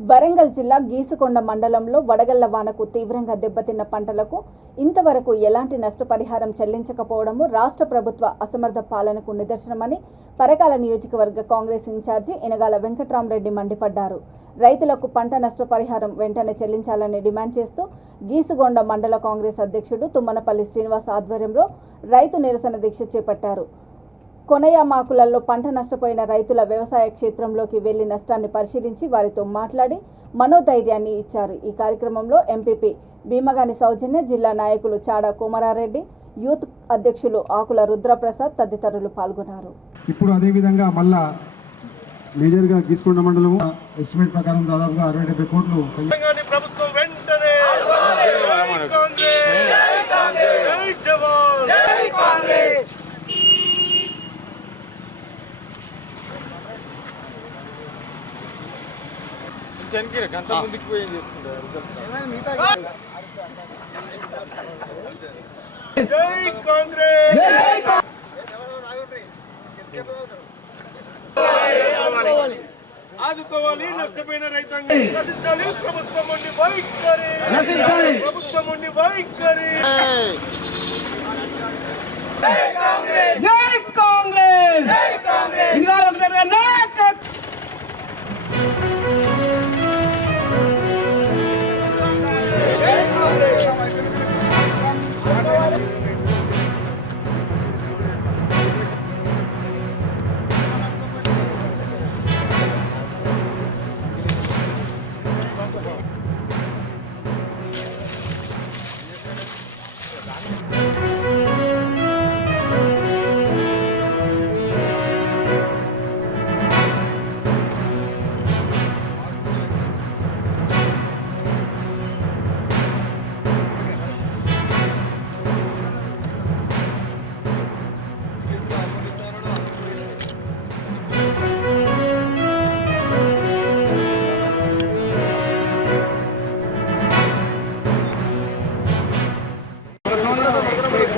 వరంగల్ జిల్లా గీసుకొండ మండలంలో వడగళ్ల వానకు తీవ్రంగా దెబ్బతిన్న పంటలకు ఇంతవరకు ఎలాంటి నష్టపరిహారం చెల్లించకపోవడము రాష్ట్ర ప్రభుత్వ అసమర్థ పాలనకు నిదర్శనమని పరకాల నియోజకవర్గ కాంగ్రెస్ ఇన్ఛార్జి ఇనగాల వెంకట్రామరెడ్డి మండిపడ్డారు. రైతులకు పంట నష్టపరిహారం వెంటనే చెల్లించాలని డిమాండ్ చేస్తూ గీసుకొండ మండల కాంగ్రెస్ అధ్యక్షుడు తుమ్మనపల్లి శ్రీనివాస్ ఆధ్వర్యంలో రైతు నిరసన దీక్ష చేపట్టారు. కొనయామాకులలో పంట నష్టపోయిన రైతుల వ్యవసాయ క్షేత్రంలోకి వెళ్లి నష్టాన్ని పరిశీలించి వారితో మాట్లాడి మనోధైర్యాన్ని ఇచ్చారు. ఈ కార్యక్రమంలో ఎంపీపీ భీమగాని సౌజన్య, జిల్లా నాయకులు చాడా కోమరారెడ్డి, యూత్ అధ్యక్షులు ఆకుల రుద్రప్రసాద్ తదితరులు పాల్గొన్నారు. ఇప్పుడు అదే విధంగా మళ్ళా మేజర్గా గీసుకొండ మండలం ఎస్టిమేట్ ప్రకారం దాదాపుగా 60-70 కోట్లు ప్రభుత్వం వెంటనే గంట ముందుకు పోయి చేసుకుంటారు. జై కాంగ్రెస్, ఆదుకోవాలి నష్టపోయిన రైతాంగం, నశించాలి ప్రభుత్వం ఉండి వైఖరి, ప్రభుత్వం ఉండి వైఖరి. జై కాంగ్రెస్, జై కాంగ్రెస్, జై కాంగ్రెస్.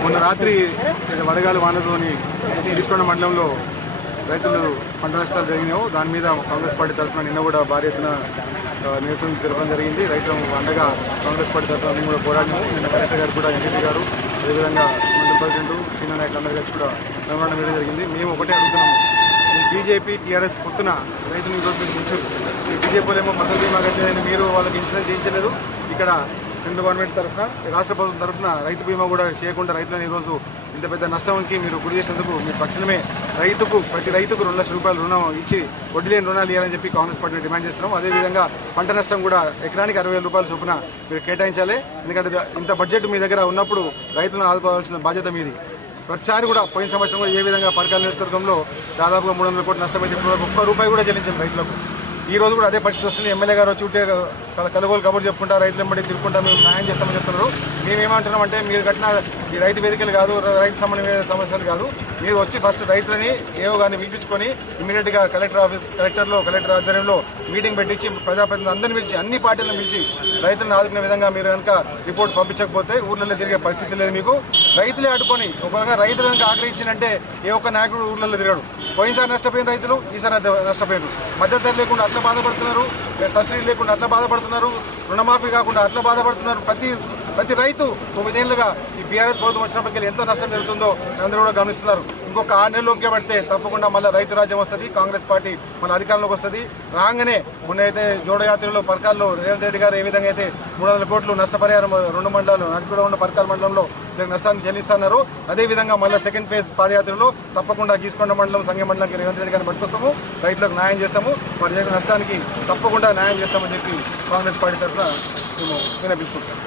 మొన్న రాత్రి వడగాలి వానతోని గీసుకొండ మండలంలో రైతులు పంట నష్టాలు జరిగినాయో దాని మీద కాంగ్రెస్ పార్టీ తరఫున నిన్న కూడా భారీ ఎత్తున నిరసన జరపడం జరిగింది. రైతులకు అండగా కాంగ్రెస్ పార్టీ తరఫున మేము కూడా పోరాడినాము. నిన్న కలెక్టర్ గారు కూడా, ఎంపీ గారు, అదేవిధంగా మండల ప్రెసిడెంట్, సీనియర్ నాయకులు అందరి కలిసి కూడా నిర్మాణం వేయడం జరిగింది. మేము ఒకటే అడుగుతున్నాము, బీజేపీ, టీఆర్ఎస్ పొత్తున రైతులు ఈరోజు ఉంచారు. బీజేపీలో ఏమో మద్దతు బీమా కట్టేదని మీరు వాళ్ళకి ఇన్సూరెన్స్ చేయించలేదు. ఇక్కడ సెంట్రల్ గవర్నమెంట్ తరఫున, రాష్ట్ర ప్రభుత్వం తరఫున రైతు బీమా కూడా చేయకుండా రైతులను ఈరోజు ఇంత పెద్ద నష్టానికి మీరు గురి చేసేందుకు మీరు తక్షణమే ప్రతి రైతుకు 2 లక్షల రూపాయలు రుణం ఇచ్చి వడ్డీ లేని రుణాలు ఇవ్వాలని చెప్పి కాంగ్రెస్ పార్టీని డిమాండ్ చేస్తున్నాం. అదేవిధంగా పంట నష్టం కూడా ఎకరానికి 60,000 రూపాయల చొప్పున మీరు కేటాయించాలి. ఎందుకంటే ఇంత బడ్జెట్ మీ దగ్గర ఉన్నప్పుడు రైతులను ఆదుకోవాల్సిన బాధ్యత మీది. ప్రతిసారి కూడా పోయిన సంవత్సరం కూడా ఏ విధంగా పరకాల నియోజకవర్గంలో దాదాపుగా 300 కోట్ల నష్టమైతే ఒక్క రూపాయి కూడా చెల్లించారు రైతులకు. ఈ రోజు కూడా అదే పరిస్థితి వస్తుంది. ఎమ్మెల్యే గారు వచ్చి ఉంటే కలుగోలు కబుర్లు చెప్పుకుంటా రైతులు వెంబడి తిరుగుకుంటా మేము న్యాయం చేస్తామని చెప్తున్నారు. మేమేమంటున్నామంటే మీరు కట్టిన ఈ రైతు వేదికలు కాదు, రైతు సమస్యలు కాదు, మీరు వచ్చి ఫస్ట్ రైతులని ఏవో కానీ పిలిపించుకొని ఇమీడియట్గా కలెక్టర్ ఆధ్వర్యంలో మీటింగ్ పెట్టించి ప్రజాప్రతినిధులు అందరిని పిలిచి అన్ని పార్టీలను పిలిచి రైతులను ఆదుకునే విధంగా మీరు కనుక రిపోర్ట్ పంపించకపోతే ఊర్లలో తిరిగే పరిస్థితి లేదు. మీకు రైతులే అడ్డుకొని ఒకవేళ రైతులు కనుక ఆగ్రహించినంటే ఏ ఒక్క నాయకుడు ఊర్లలో తిరగడు. పోయినసారి నష్టపోయిన రైతులు ఈసారి నష్టపోయారు. మద్దతు ధర లేకుండా అట్లా బాధపడుతున్నారు, సబ్సిడీ లేకుండా అట్లా బాధపడుతున్నారు, రుణమాఫీ కాకుండా అట్లా బాధపడుతున్నారు. ప్రతి రైతు 9 ఏళ్లుగా ఈ బీఆర్ఎస్ ప్రభుత్వం వచ్చినప్పటికీ ఎంత నష్టం జరుగుతుందో అందరూ కూడా గమనిస్తున్నారు. ఇంకొక 6 నెలలోకే పడితే తప్పకుండా మళ్ళీ రైతు రాజ్యం వస్తుంది, కాంగ్రెస్ పార్టీ మళ్ళీ అధికారంలోకి వస్తుంది. రాగానే మొన్న అయితే జోడయాత్రలో పరకాల్లో రేవంత్ రెడ్డి గారు ఏ విధంగా అయితే 300 కోట్లు నష్టపరిహారం 2 మండలాలు నడిపిలో ఉన్న పరకాల మండలంలో నష్టాన్ని చెల్లిస్తున్నారు. అదేవిధంగా మళ్ళీ సెకండ్ ఫేజ్ పాదయాత్రలో తప్పకుండా గీసుకొండ మండలం, సంఘ మండలానికి రేవంత్ రెడ్డి గారిని పట్టుకొస్తాము, రైతులకు న్యాయం చేస్తాము, వారి దగ్గర నష్టానికి తప్పకుండా న్యాయం చేస్తామని చెప్పి కాంగ్రెస్ పార్టీ తరఫున మేము విన్నపించుకుంటాం.